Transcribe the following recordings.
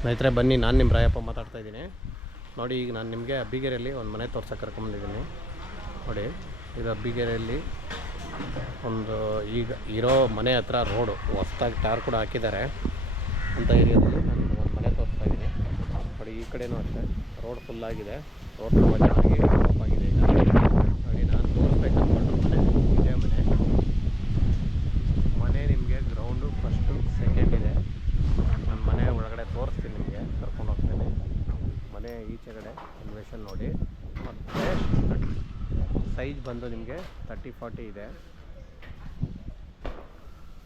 ಸ್ನೇಹಿತರೆ ಬನ್ನಿ, ನಾನು ನಿಮ್ಮ ರಾಯಪ್ಪ ಮಾತಾಡ್ತಾಯಿದ್ದೀನಿ. ನೋಡಿ, ಈಗ ನಾನು ನಿಮಗೆ ಅಬ್ಬಿಗೆರೆಯಲ್ಲಿ ಒಂದು ಮನೆ ತೋರ್ಸೋಕೆ ಕರ್ಕೊಂಬಂದಿದ್ದೀನಿ. ನೋಡಿ, ಇದು ಅಬ್ಬಿಗೆರೆಯಲ್ಲಿ ಒಂದು ಈಗ ಇರೋ ಮನೆ ಹತ್ರ ರೋಡು ಹೊಸ್ದಾಗಿ ಟಾರ್ ಕೂಡ ಹಾಕಿದ್ದಾರೆ ಅಂತ ಏರಿಯಾದಲ್ಲಿ ನಾನು ಒಂದು ಮನೆ ತೋರಿಸ್ತಾ ಇದ್ದೀನಿ. ನೋಡಿ, ಈ ಕಡೆಯೂ ಅಷ್ಟೇ ರೋಡ್ ಫುಲ್ಲಾಗಿದೆ. ರೋಡ್ ತುಂಬ ಚೆನ್ನಾಗಿ ಡೆವಲಪ್ ಆಗಿದೆ. ಈಗ ನೋಡಿ, ನಾನು ತೋರಿಸ್ಬೇಕಂದ್ಕೊಂಡು ಇದೇ ಮನೆ ನಿಮಗೆ ಗ್ರೌಂಡು ಫಸ್ಟು ಸೆಕೆಂಡ್ ಇದೆ. ನನ್ನ ಮನೆ ಒಳಗಡೆ ತೋರಿಸ್ತೀನಿ, ನಿಮಗೆ ಕರ್ಕೊಂಡು ಹೋಗ್ತೇನೆ. ಮನೆ ಈಚೆಗಡೆ ಎಲಿವೇಶನ್ ನೋಡಿ. ಮತ್ತು ಸೈಜ್ ಬಂದು ನಿಮಗೆ 30-40 ಇದೆ.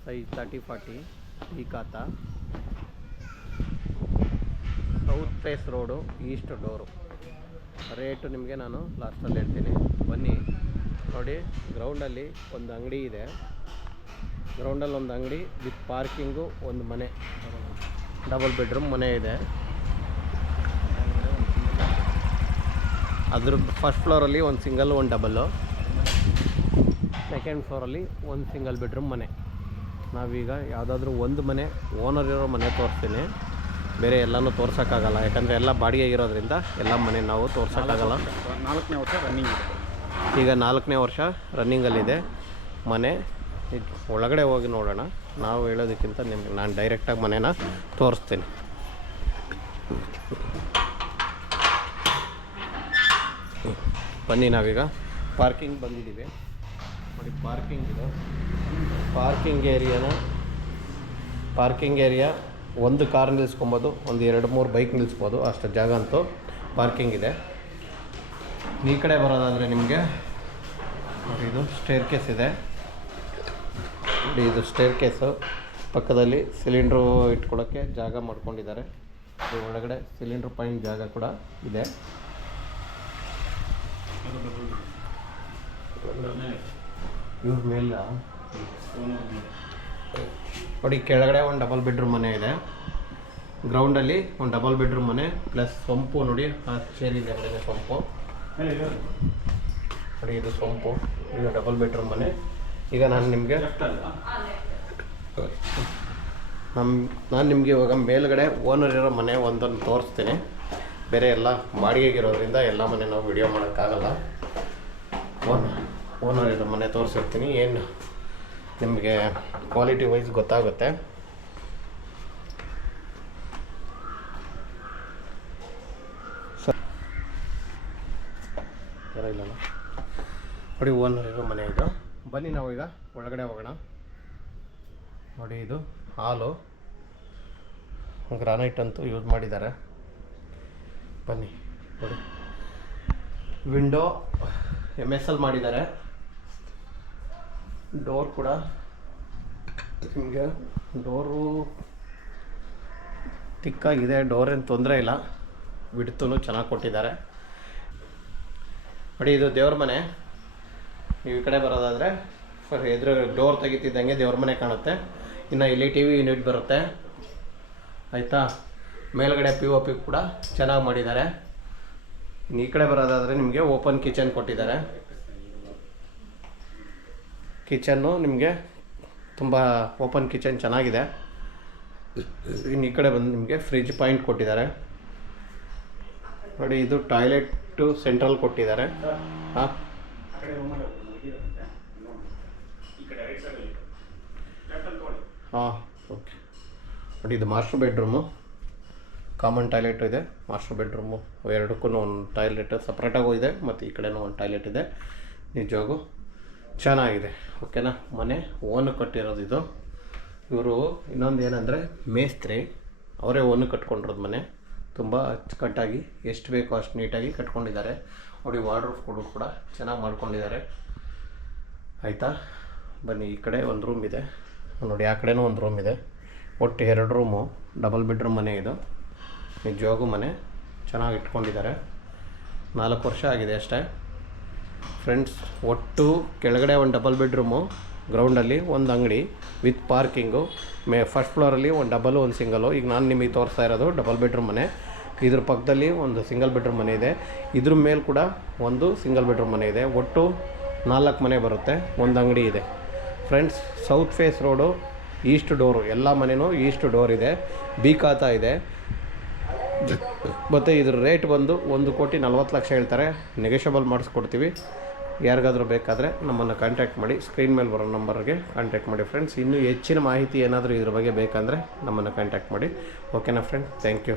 ಸೈಜ್ 30-40 ಈ ಖಾತ. South face road, east door. Rate ನಿಮಗೆ ನಾನು ಲಾಸ್ಟಲ್ಲಿ ಹೇಳ್ತೀನಿ, ಬನ್ನಿ. ನೋಡಿ, ಗ್ರೌಂಡಲ್ಲಿ ಒಂದು ಅಂಗಡಿ ಇದೆ. ಗ್ರೌಂಡಲ್ಲಿ ಒಂದು ಅಂಗಡಿ ವಿತ್ ಪಾರ್ಕಿಂಗು, ಒಂದು ಮನೆ, ಡಬಲ್ ಬೆಡ್ರೂಮ್ ಮನೆ ಇದೆ. ಅದ್ರ ಫಸ್ಟ್ ಫ್ಲೋರಲ್ಲಿ ಒಂದು ಸಿಂಗಲ್, ಒಂದು ಡಬಲ್ಲು. ಸೆಕೆಂಡ್ ಫ್ಲೋರಲ್ಲಿ ಒಂದು ಸಿಂಗಲ್ ಬೆಡ್ರೂಮ್ ಮನೆ. ನಾವೀಗ ಯಾವುದಾದ್ರೂ ಒಂದು ಮನೆ ಓನರ್ ಇರೋ ಮನೆ ತೋರಿಸ್ತೀನಿ. ಬೇರೆ ಎಲ್ಲನೂ ತೋರ್ಸೋಕ್ಕಾಗಲ್ಲ, ಯಾಕಂದರೆ ಎಲ್ಲ ಬಾಡಿಗೆ ಇರೋದ್ರಿಂದ ಎಲ್ಲ ಮನೆ ನಾವು ತೋರ್ಸೋಕ್ಕಾಗಲ್ಲ. 4ನೇ ವರ್ಷ ರನ್ನಿಂಗ್ ಇದೆ. ಈಗ 4ನೇ ವರ್ಷ ರನ್ನಿಂಗಲ್ಲಿದೆ ಮನೆ. ಒಳಗಡೆ ಹೋಗಿ ನೋಡೋಣ. ನಾವು ಹೇಳೋದಕ್ಕಿಂತ ನಿಮ್ಗೆ ನಾನು ಡೈರೆಕ್ಟಾಗಿ ಮನೇನ ತೋರಿಸ್ತೀನಿ. ಬನ್ನಿ, ನಾವೀಗ ಪಾರ್ಕಿಂಗ್ ಬಂದಿದ್ದೀವಿ. ನೋಡಿ, ಪಾರ್ಕಿಂಗ್ ಇದು. ಪಾರ್ಕಿಂಗ್ ಏರಿಯಾ ಒಂದು ಕಾರ್ ನಿಲ್ಲಿಸ್ಕೊಬೋದು, ಒಂದು 2-3 ಬೈಕ್ ನಿಲ್ಲಿಸ್ಬೋದು, ಅಷ್ಟು ಜಾಗ ಅಂತೂ ಪಾರ್ಕಿಂಗ್ ಇದೆ. ಈ ಕಡೆ ಬರೋದಾದರೆ ನಿಮಗೆ ನೋಡಿ, ಇದು ಸ್ಟೇರ್ ಕೇಸ್ ಇದೆ. ಇದು ಸ್ಟೇರ್ ಕೇಸು. ಪಕ್ಕದಲ್ಲಿ ಸಿಲಿಂಡ್ರು ಇಟ್ಕೊಳ್ಳೋಕ್ಕೆ ಜಾಗ ಮಾಡ್ಕೊಂಡಿದ್ದಾರೆ. ಇದು ಒಳಗಡೆ ಸಿಲಿಂಡ್ರ್ ಪಾಯಿಂಟ್ ಜಾಗ ಕೂಡ ಇದೆ. ಇವ್ರ ಮೇಲೆ ನೋಡಿ, ಕೆಳಗಡೆ ಒಂದು ಡಬಲ್ ಬೆಡ್ರೂಮ್ ಮನೆ ಇದೆ. ಗ್ರೌಂಡಲ್ಲಿ ಒಂದು ಡಬಲ್ ಬೆಡ್ರೂಮ್ ಮನೆ ಪ್ಲಸ್ ಸೊಂಪು. ನೋಡಿ, ಆ ಚೇರಿದೆ ಕಡೆ ಸೊಂಪು. ನೋಡಿ, ಇದು ಸೊಂಪು. ಇದು ಡಬಲ್ ಬೆಡ್ರೂಮ್ ಮನೆ. ಈಗ ನಾನು ನಿಮಗೆ ಇವಾಗ ಮೇಲ್ಗಡೆ ಓನರ್ ಇರೋ ಮನೆ ಒಂದನ್ನು ತೋರಿಸ್ತೀನಿ. ಬೇರೆ ಎಲ್ಲ ಬಾಡಿಗೆಗಿರೋದ್ರಿಂದ ಎಲ್ಲ ಮನೆ ನಾವು ವಿಡಿಯೋ ಮಾಡೋಕ್ಕಾಗಲ್ಲ. ಓನರ್ ಇರೋ ಮನೆ ತೋರಿಸಿರ್ತೀನಿ. ಏನು ನಿಮಗೆ ಕ್ವಾಲಿಟಿ ವೈಸ್ ಗೊತ್ತಾಗುತ್ತೆ. ಇಲ್ಲಲ್ಲ, ನೋಡಿ, ಓನರ್ ಇರೋ ಮನೆ ಇದು. ಬನ್ನಿ, ನಾವೀಗ ಒಳಗಡೆ ಹೋಗೋಣ. ನೋಡಿ, ಇದು ಹಾಲು, ಗ್ರಾನೈಟ್ ಅಂತೂ ಯೂಸ್ ಮಾಡಿದ್ದಾರೆ. ಬನ್ನಿ, ನೋಡಿ, ವಿಂಡೋ MSL ಮಾಡಿದ್ದಾರೆ. ಡೋರ್ ಕೂಡ ನಿಮಗೆ ಡೋರು ತಿಕ್ಕಾಗಿದೆ. ಡೋರ್ ಏನು ತೊಂದರೆ ಇಲ್ಲ, ಬಿಡ್ತೂ ಚೆನ್ನಾಗಿ ಕೊಟ್ಟಿದ್ದಾರೆ. ನೋಡಿ, ಇದು ದೇವ್ರ ಮನೆ. ನೀವು ಈ ಕಡೆ ಬರೋದಾದರೆ ಎದುರು ಡೋರ್ ತೆಗಿತಿದ್ದಂಗೆ ದೇವ್ರ ಮನೆ ಕಾಣುತ್ತೆ. ಇನ್ನು ಇಲ್ಲಿ TV ಯೂನಿಟ್ ಬರುತ್ತೆ, ಆಯಿತಾ. ಮೇಲ್ಗಡೆ POP ಕೂಡ ಚೆನ್ನಾಗಿ ಮಾಡಿದ್ದಾರೆ. ಇನ್ನು ಈ ಕಡೆ ಬರೋದಾದರೆ ನಿಮಗೆ ಓಪನ್ ಕಿಚನ್ ಕೊಟ್ಟಿದ್ದಾರೆ. ಕಿಚನ್ನು ನಿಮಗೆ ತುಂಬ ಓಪನ್ ಕಿಚನ್ ಚೆನ್ನಾಗಿದೆ. ಇನ್ನು ಈ ಕಡೆ ಬಂದು ನಿಮಗೆ ಫ್ರಿಜ್ ಪಾಯಿಂಟ್ ಕೊಟ್ಟಿದ್ದಾರೆ. ನೋಡಿ, ಇದು ಟಾಯ್ಲೆಟು ಸೆಂಟ್ರಲ್ ಕೊಟ್ಟಿದ್ದಾರೆ. ಹಾಂ, ಹಾಂ, ಓಕೆ. ನೋಡಿ, ಇದು ಮಾಸ್ಟರ್ ಬೆಡ್ರೂಮು. ಕಾಮನ್ ಟಾಯ್ಲೆಟು ಇದೆ. ಮಾಸ್ಟರ್ ಬೆಡ್ರೂಮು ಎರಡಕ್ಕೂ ಒಂದು ಟಾಯ್ಲೆಟ್ ಸಪ್ರೇಟಾಗೂ ಇದೆ, ಮತ್ತು ಈ ಕಡೆನೂ ಒಂದು ಟಾಯ್ಲೆಟ್ ಇದೆ. ನಿಜವಾಗೂ ಚೆನ್ನಾಗಿದೆ. ಓಕೆನಾ. ಮನೆ ಓನ್ ಕಟ್ಟಿರೋದು ಇದು. ಇವರು ಇನ್ನೊಂದು ಏನಂದರೆ ಮೇಸ್ತ್ರಿ, ಅವರೇ ಓನ್ ಕಟ್ಕೊಂಡಿರೋದು ಮನೆ. ತುಂಬ ಅಚ್ಚುಕಟ್ಟಾಗಿ ಎಷ್ಟು ಬೇಕೋ ಅಷ್ಟು ನೀಟಾಗಿ ಕಟ್ಕೊಂಡಿದ್ದಾರೆ. ನೋಡಿ, ವಾರ್ಡ್ರೋಬ್ ಕೂಡ ಚೆನ್ನಾಗಿ ಮಾಡ್ಕೊಂಡಿದ್ದಾರೆ, ಆಯಿತಾ. ಬನ್ನಿ, ಈ ಕಡೆ ಒಂದು ರೂಮ್ ಇದೆ. ನೋಡಿ, ಆ ಕಡೆನೂ ಒಂದು ರೂಮ್ ಇದೆ. ಒಟ್ಟು 2 ರೂಮು, ಡಬಲ್ ಬೆಡ್ರೂಮ್ ಮನೆ ಇದು. ನಿಜವಾಗೂ ಮನೆ ಚೆನ್ನಾಗಿ ಇಟ್ಕೊಂಡಿದ್ದಾರೆ. 4 ವರ್ಷ ಆಗಿದೆ ಅಷ್ಟೇ ಫ್ರೆಂಡ್ಸ್. ಒಟ್ಟು ಕೆಳಗಡೆ ಒಂದು ಡಬಲ್ ಬೆಡ್ರೂಮು, ಗ್ರೌಂಡಲ್ಲಿ ಒಂದು ಅಂಗಡಿ ವಿತ್ ಪಾರ್ಕಿಂಗು. ಫಸ್ಟ್ ಫ್ಲೋರಲ್ಲಿ ಒಂದು ಡಬಲು, ಒಂದು ಸಿಂಗಲು. ಈಗ ನಾನು ನಿಮಗೆ ತೋರಿಸ್ತಾ ಇರೋದು ಡಬಲ್ ಬೆಡ್ರೂಮ್ ಮನೆ. ಇದ್ರ ಪಕ್ಕದಲ್ಲಿ ಒಂದು ಸಿಂಗಲ್ ಬೆಡ್ರೂಮ್ ಮನೆ ಇದೆ. ಇದ್ರ ಮೇಲೆ ಕೂಡ ಒಂದು ಸಿಂಗಲ್ ಬೆಡ್ರೂಮ್ ಮನೆ ಇದೆ. ಒಟ್ಟು 4 ಮನೆ ಬರುತ್ತೆ, ಒಂದು ಅಂಗಡಿ ಇದೆ friends. South face road, east door. ಎಲ್ಲ ಮನೆಯೂ ಈಸ್ಟ್ ಡೋರ್ ಇದೆ. ಬಿ ಖಾತ ಇದೆ. ಮತ್ತು ಇದ್ರ ರೇಟ್ ಬಂದು 1,40,00,000 ಹೇಳ್ತಾರೆ. ನೆಗೋಷಿಯಬಲ್ ಮಾಡಿಸ್ಕೊಡ್ತೀವಿ. ಯಾರಿಗಾದರೂ ಬೇಕಾದರೆ ನಮ್ಮನ್ನು ಕಾಂಟ್ಯಾಕ್ಟ್ ಮಾಡಿ. ಸ್ಕ್ರೀನ್ ಮೇಲೆ ಬರೋ ನಂಬರ್ಗೆ ಕಾಂಟ್ಯಾಕ್ಟ್ ಮಾಡಿ ಫ್ರೆಂಡ್ಸ್. ಇನ್ನೂ ಹೆಚ್ಚಿನ ಮಾಹಿತಿ ಏನಾದರೂ ಇದ್ರ ಬಗ್ಗೆ ಬೇಕಂದರೆ ನಮ್ಮನ್ನು ಕಾಂಟ್ಯಾಕ್ಟ್ ಮಾಡಿ. ಓಕೆನಾ ಫ್ರೆಂಡ್? Thank you.